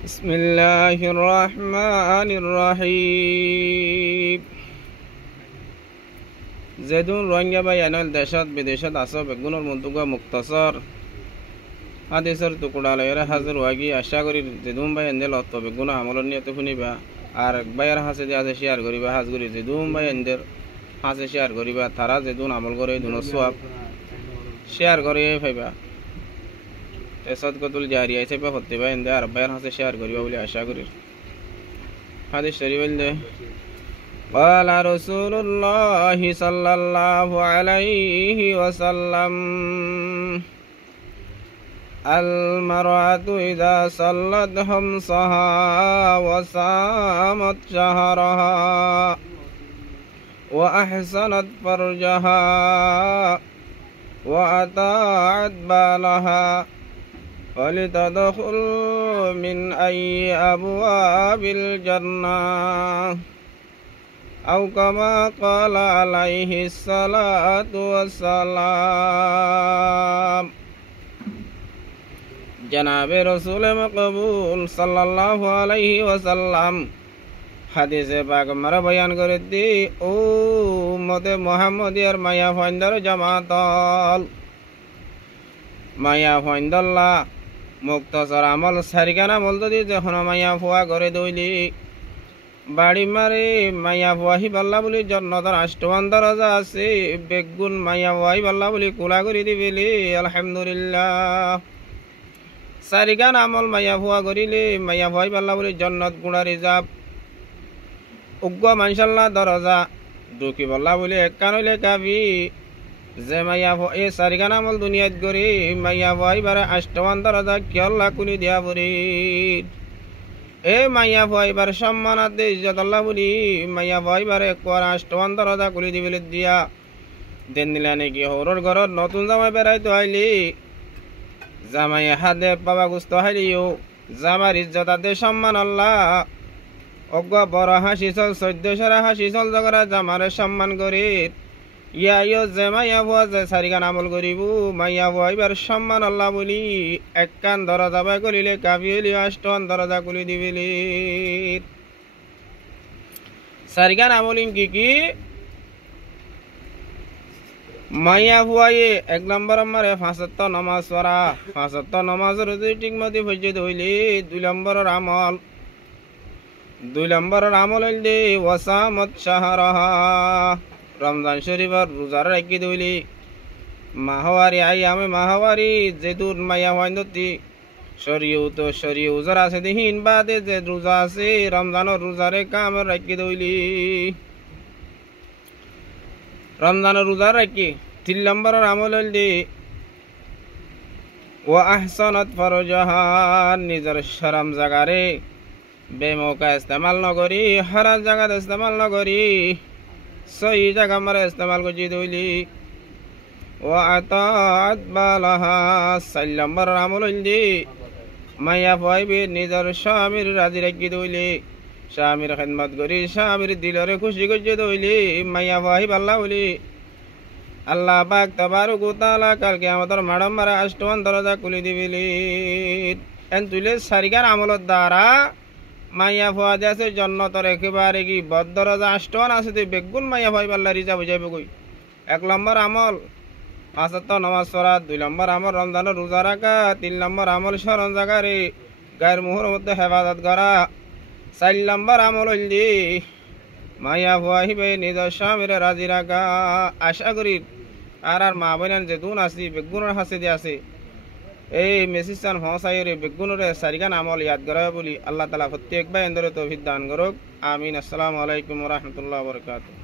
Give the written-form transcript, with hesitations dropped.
বিসমিল্লাহির রহমানির রহিম। যেদুন রোহিঙ্গা বা আনল দেশত বিদেশত আছো বেগুনের মন্তব্য মুক্তসর হাদিসের টুকুরা লয়ের হাজির ওয়াগি আশা করি যেদুন ভাই এন্দেল অত বেগুন আমলের নিয়তে শুনিবা আর একবার হাসে দিয়ে আছে শেয়ার করিবা হাজ করি যেদুন ভাই এন্দের হাসে শেয়ার করিবা তারা যেদুন আমল করে দুনো সোয়াব শেয়ার করে পাইবা এসদ কতুল জারি আইছে বা হতে বা এন্দে আর বাইর হাসে শেয়ার করিবা বলে আশা করি। হাদিস শরীফ বললে قال رسول الله صلى الله عليه وسلم المرأة إذا صلت خمسها وصامت شهرها وأحسنت فرجها وأطاعت بالها فلتدخل من أي أبواب الجنة أو كما قال عليه الصلاة والسلام। जनाब रसूल मकबूल सल्लल्लाहु अलैहि वसल्लम হাদিসে পাক আমরা বয়ান করে দি ও উম্মতে মুহাম্মদিয়ার মায়া ফাইন্দার জামাতল মায়া ফাইন্দাল্লাহ মুক্তসর আমল সারিকানা বলতো দি যখন মায়া ফুয়া করে দইলি বাড়ি মারে মায়া ফুয়াহি বাল্লা বলি জন্নতর আষ্টমান দরজা আছে বেগুন মায়া ফুয়াহি বাল্লা বলি কুলা করে দিবিলি আলহামদুলিল্লাহ। সারিকান আমল মায়া ফুয়া করিলে মায়া ফুয়াহি বাল্লা বলি জন্নত গুণা রিজাব উগ্র মানসাল্লাহ দরজা দুঃখী বল্লা বলি একান হইলে কাবি যে মাইয়া এ সারিকান আমল দুনিয়াত করি মাইয়া ফুয়াহি বারে আষ্টমান দরজা কিয়ল্লা কুলি দিয়া পরি এ মাইয়া ফুয়াইবার সম্মানাত দে ইজ্জত আল্লাহ বলি মাইয়া ফুয়াইবারে কোয়ার আষ্টমান দরজা কুলি দিবিলে দিয়া দেন দিলা নাকি হরর ঘরত নতুন জামাই বেড়াইতো আইলি জামাই হাতে পাবা গুস্ত হাইলিও জামার ইজ্জত দে সম্মান আল্লাহ অজ্ঞ বড় হাসি চল 1400 হাসি চল জগরা জামারে সম্মান করি ইয়া ইয় যে মাইয়া ফুয়া যে সারিকান আমল করিব মাইয়া ফুয়াইবার সম্মান আল্লাহ বলি এক কান দরজা বাই করিলে কাবিলি আষ্টন দরজা কুলি দিবিলি। সারিকান আমলিম কি মাইয়া ফুয়াইয়ে এক নম্বর আমারে 5 নামাজ পড়া 5 নামাজের যদি ঠিক মতো ফজর হইলে 2 নম্বরের আমল হইলে ওয়াসামত শাহরাহা রমজান শরীফর রোজার রাখি দইলি মাহওয়ারি আই আমি মাহওয়ারি যেদুর মাইয়া হইনতি শরীয় উজার আছে দিহিন বাদে যে রোজা আছে রমজানের রোজারে কাম রাখি দইলি রমজানের রোজার রাখি 3 নম্বরের আমল হইলে ওয়া আহসানাত ফারজাহা নিজের শরম জাগারে বেমৌকা ইস্তেমাল নকরি হারাম জায়গাত ইস্তেমাল নকরি সহি জায়গা মারে ইস্তেমাল করছি দইলি ও আতাত বালাহা 4 নম্বর আমল হইলি মাইয়া ফুয়াইবে নিজের স্বামীর রাজি রাখি দইলি স্বামীর খেদমত করি স্বামীর দিলরে খুশি করছি দইলি মাইয়া ফুয়াহি বাল্লা বলি আল্লাহ পাক তাবারক ওয়া তাআলা কালকে আমাদের মাডম মারা আষ্টমান দরজা খুলি দিবিলি এন তুলে সারিকার আমলত দ্বারা মাইয়া ফুয়া আছে জন্নতর একেবারে কি বদরজা আষ্টন আছে তুই বেগুন মাইয়া ফুয়াই পাল্লা রিজা বুঝাইব কই। 1 নম্বর আমল 5 নামাজ পড়া 2 নম্বর আমল রমজানের রোজা রাখা 3 নম্বর আমল শরণ জাগারে গায়ের মুহর মধ্যে হেফাজত করা 4 নম্বর আমল হইলি মাইয়া ফুয়াহিবে নিজের স্বামীর রাজি রাখা। আশা করি আর মা বোনের যে দুন আছি বেগুনের হাসে দিয়ে আছে এই মেসিস্তান হসাইরে বেগুনরে সারিকান আমল ইয়াদ করা বলি আল্লাহ তাআলা প্রত্যেক ভাই এন্দরে তৌফিক দান করুক আমিন। আসসালামু আলাইকুম ওয়া রাহমাতুল্লাহি ওয়া বারাকাতুহু।